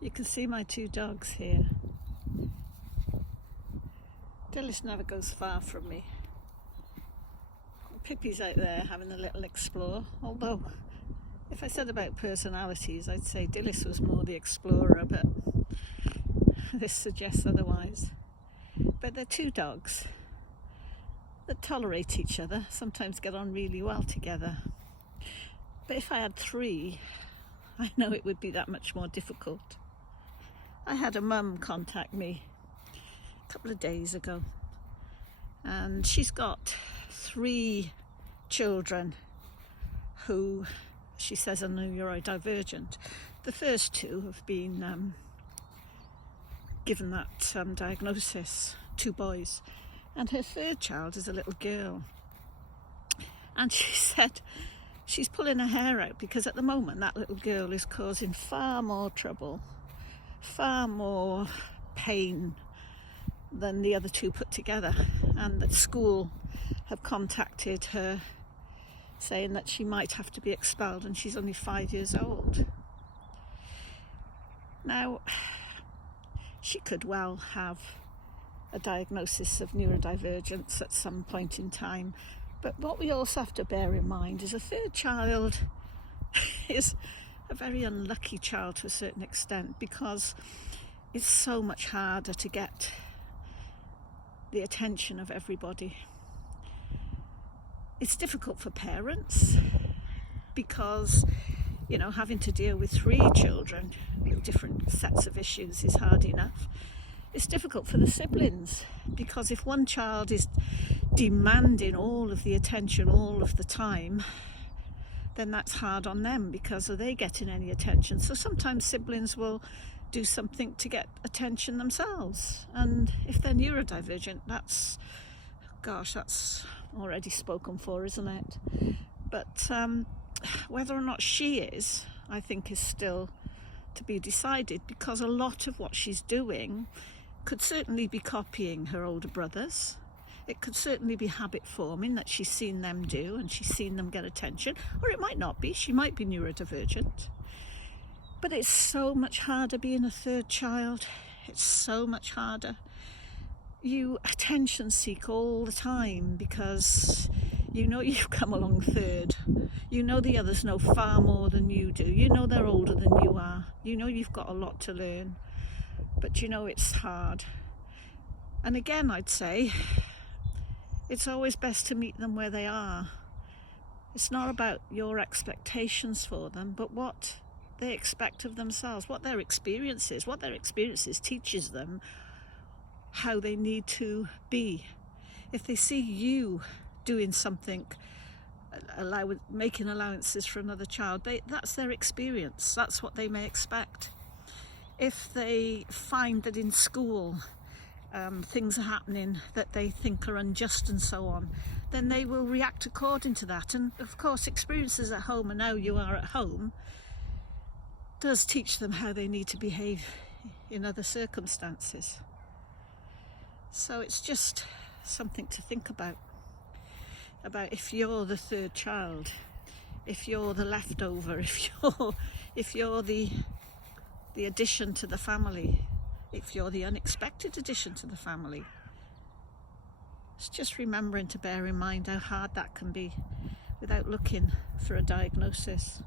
You can see my two dogs here. Dillis never goes far from me. Pippi's out there having a little explore, although if I said about personalities I'd say Dillis was more the explorer, but this suggests otherwise. But they're two dogs that tolerate each other, sometimes get on really well together. But if I had three, I know it would be that much more difficult. I had a mum contact me a couple of days ago, and she's got 3 children who she says are neurodivergent. The first 2 have been given that diagnosis, 2 boys, and her 3rd child is a little girl. And she said she's pulling her hair out because at the moment that little girl is causing far more trouble, far more pain than the other 2 put together, and that school have contacted her saying that she might have to be expelled, and she's only 5 years old. Now, she could well have a diagnosis of neurodivergence at some point in time, but what we also have to bear in mind is a 3rd child is a very unlucky child to a certain extent, because it's so much harder to get the attention of everybody. It's difficult for parents because, you know, having to deal with 3 children with different sets of issues is hard enough. It's difficult for the siblings because if one child is demanding all of the attention all of the time, then that's hard on them because are they getting any attention? So sometimes siblings will do something to get attention themselves, and if they're neurodivergent, that's already spoken for, isn't it? But whether or not she is, I think, is still to be decided, because a lot of what she's doing could certainly be copying her older brothers. It could certainly be habit forming that she's seen them do and she's seen them get attention, or it might not be, she might be neurodivergent. But it's so much harder being a 3rd child. It's so much harder. You attention seek all the time because you know you've come along 3rd. You know the others know far more than you do. You know they're older than you are. You know you've got a lot to learn. But you know it's hard. And again, I'd say it's always best to meet them where they are. It's not about your expectations for them, but what they expect of themselves, what their experiences teaches them how they need to be. If they see you doing something, making allowances for another child, that's their experience, that's what they may expect. If they find that in school things are happening that they think are unjust and so on, then they will react according to that. And of course experiences at home, and now you are at home, does teach them how they need to behave in other circumstances. So it's just something to think about if you're the 3rd child, if you're the leftover, if you're the addition to the family, if you're the unexpected addition to the family. It's just remembering to bear in mind how hard that can be without looking for a diagnosis.